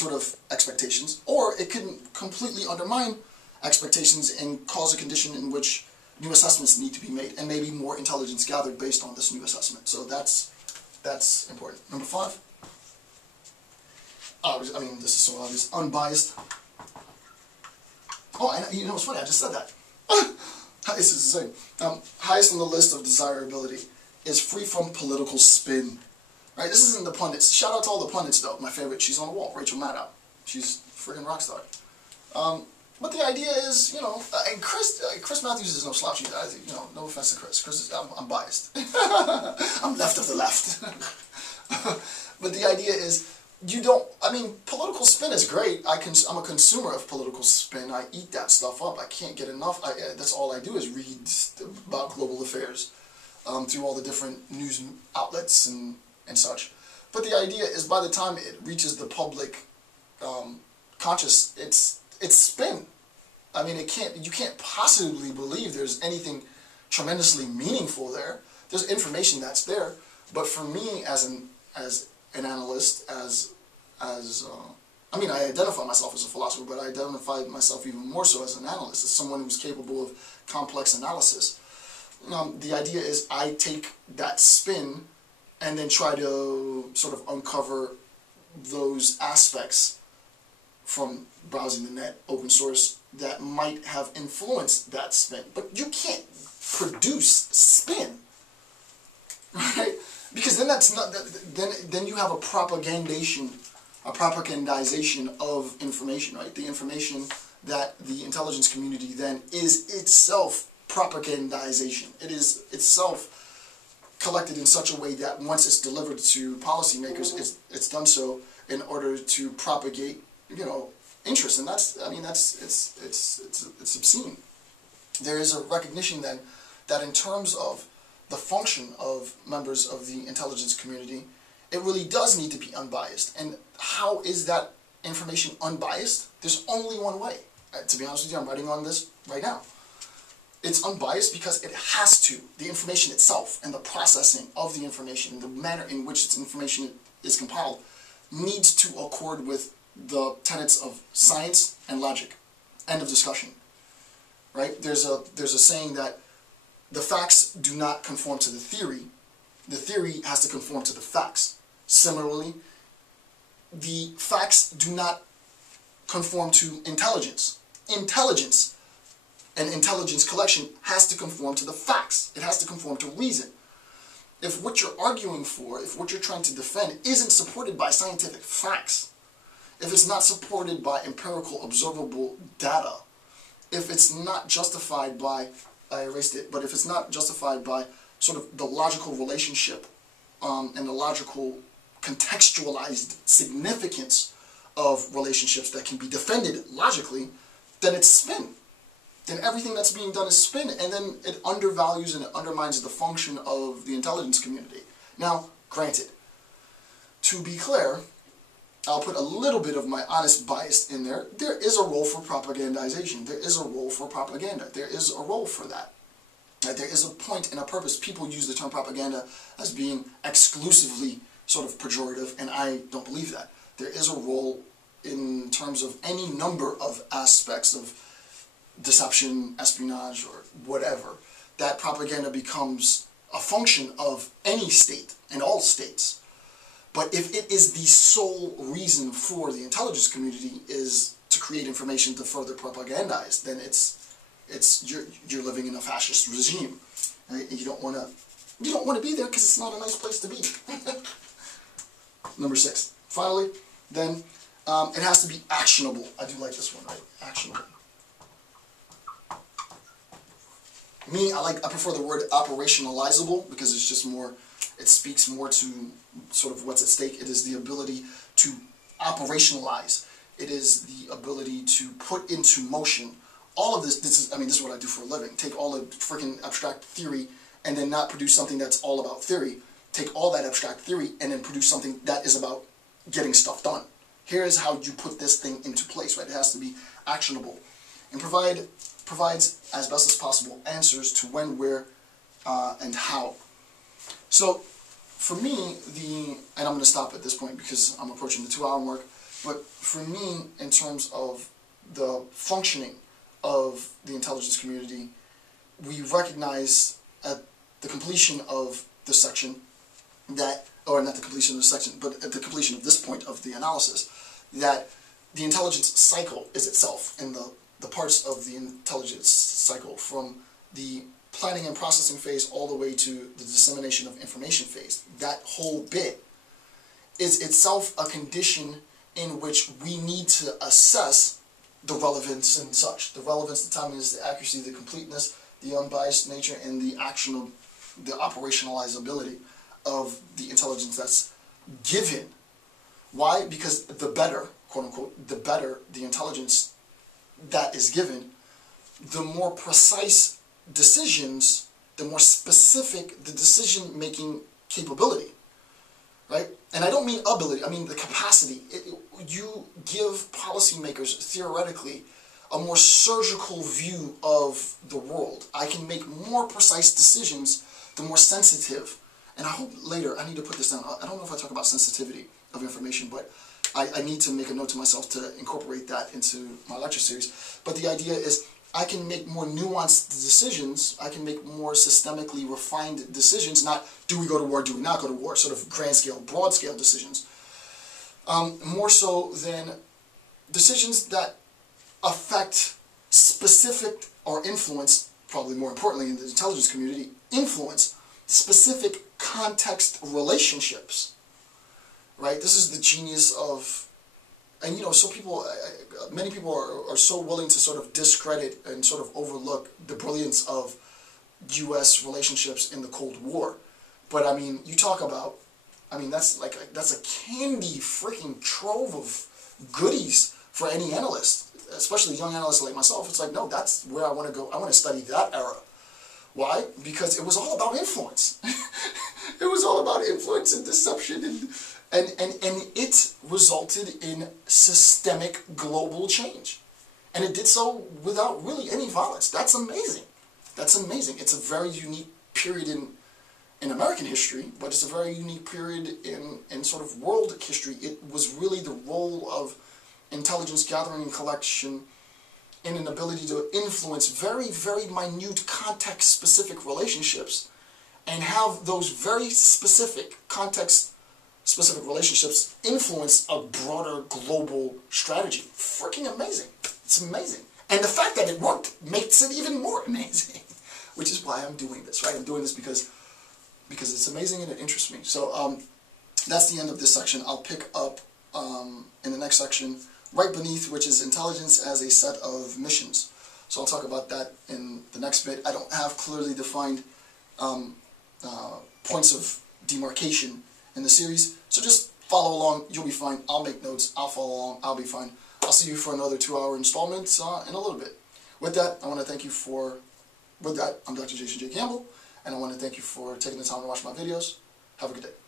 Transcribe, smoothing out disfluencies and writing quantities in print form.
sort of expectations, or it can completely undermine expectations and cause a condition in which new assessments need to be made, and maybe more intelligence gathered based on this new assessment. So that's important. Number 5. I mean, this is so obvious. Unbiased. Oh, and you know what's funny? I just said that. This is the same. Highest on the list of desirability is free from political spin. Right? This isn't the pundits. Shout out to all the pundits, though. My favorite, she's on the wall, Rachel Maddow. She's a friggin' rock star. But the idea is, you know, and Chris Matthews is no slouch either. You know, no offense to Chris. Chris is, I'm biased. I'm left of the left. But the idea is, you don't, I mean, political spin is great. I'm a consumer of political spin. I eat that stuff up. I can't get enough. That's all I do is read about global affairs through all the different news outlets and such. But the idea is, by the time it reaches the public conscious, it's spin. I mean, you can't possibly believe there's anything tremendously meaningful there. There's information that's there, but for me as an analyst, I mean, I identify myself as a philosopher, but I identify myself even more so as an analyst, as someone who's capable of complex analysis. The idea is I take that spin and then try to sort of uncover those aspects from browsing the net, open source, that might have influenced that spin. But you can't produce spin, right? Because then that's not, then you have a propagandization of information, right? The information that the intelligence community then is itself propagandization. It is itself collected in such a way that once it's delivered to policymakers, it's done so in order to propagate, you know, interest, and it's obscene. There is a recognition then that in terms of the function of members of the intelligence community, it really does need to be unbiased. And how is that information unbiased? There's only one way. To be honest with you, I'm writing on this right now. It's unbiased because it has to. The information itself and the processing of the information, the manner in which its information is compiled, needs to accord with the tenets of science and logic. End of discussion. Right? There's a saying that the facts do not conform to the theory has to conform to the facts. Similarly, the facts do not conform to intelligence. Intelligence, an intelligence collection, has to conform to the facts. It has to conform to reason. If what you're arguing for, if what you're trying to defend isn't supported by scientific facts, if it's not supported by empirical observable data, if it's not justified by, I erased it, but if it's not justified by sort of the logical relationship and the logical contextualized significance of relationships that can be defended logically, then it's spin. Then everything that's being done is spin, and then it undervalues and it undermines the function of the intelligence community. Now, granted, to be clear, I'll put a little bit of my honest bias in there. There is a role for propagandization. There is a role for propaganda. There is a role for that. There is a point and a purpose. People use the term propaganda as being exclusively sort of pejorative, and I don't believe that. There is a role in terms of any number of aspects of deception, espionage, or whatever. That propaganda becomes a function of any state and all states. But if it is the sole reason for the intelligence community is to create information to further propagandize, then you're living in a fascist regime. Right? And you don't want to be there because it's not a nice place to be. Number 6. Finally, then it has to be actionable. I do like this one, right? Actionable. Me, I prefer the word operationalizable because it's just more. It speaks more to sort of what's at stake. It is the ability to operationalize. It is the ability to put into motion all of this. This is what I do for a living. Take all the freaking abstract theory and then not produce something that's all about theory. Take all that abstract theory and then produce something that is about getting stuff done. Here is how you put this thing into place, right? It has to be actionable and provides as best as possible answers to when, where, and how. So, for me, and I'm going to stop at this point because I'm approaching the 2-hour mark, But for me, in terms of the functioning of the intelligence community, we recognize at the completion of the section that, or not the completion of the section, but at the completion of this point of the analysis, that the intelligence cycle is itself, in the parts of the intelligence cycle, from the planning and processing phase all the way to the dissemination of information phase. That whole bit is itself a condition in which we need to assess the relevance and such. The relevance, the timeliness, the accuracy, the completeness, the unbiased nature, and the operationalizability of the intelligence that's given. Why? Because the better, quote unquote, the better the intelligence that is given, the more precise decisions, the more specific the decision-making capability, right? And I don't mean ability, I mean the capacity. You give policymakers, theoretically, a more surgical view of the world. I can make more precise decisions, the more sensitive. And I hope later, I need to put this down. I don't know if I talk about sensitivity of information, but I need to make a note to myself to incorporate that into my lecture series. But the idea is I can make more nuanced decisions. I can make more systemically refined decisions, not do we go to war, do we not go to war, sort of grand scale, broad scale decisions. More so than decisions that affect specific or influence, probably more importantly in the intelligence community, influence specific context relationships, right? This is the genius of, and you know, so people, many people are so willing to sort of discredit and sort of overlook the brilliance of U.S. relationships in the Cold War. But I mean, you talk about, I mean, that's a candy freaking trove of goodies for any analyst, especially young analysts like myself. It's like, no, that's where I want to go. I want to study that era. Why? Because it was all about influence. It was all about influence and deception, and it resulted in systemic global change. And it did so without really any violence. That's amazing. That's amazing. It's a very unique period in American history, but it's a very unique period in sort of world history. It was really the role of intelligence gathering and collection in an ability to influence very, very minute context-specific relationships and have those very specific context-specific relationships influence a broader global strategy. Freaking amazing. It's amazing. And the fact that it worked makes it even more amazing, which is why I'm doing this, right? I'm doing this because it's amazing and it interests me. So that's the end of this section. I'll pick up in the next section right beneath, which is intelligence as a set of missions. So I'll talk about that in the next bit. I don't have clearly defined points of demarcation in the series, so just follow along, you'll be fine. I'll make notes, I'll follow along, I'll be fine. I'll see you for another 2-hour installment in a little bit. With that, I want to thank you for, I'm Dr. Jason J. Campbell, and I want to thank you for taking the time to watch my videos. Have a good day.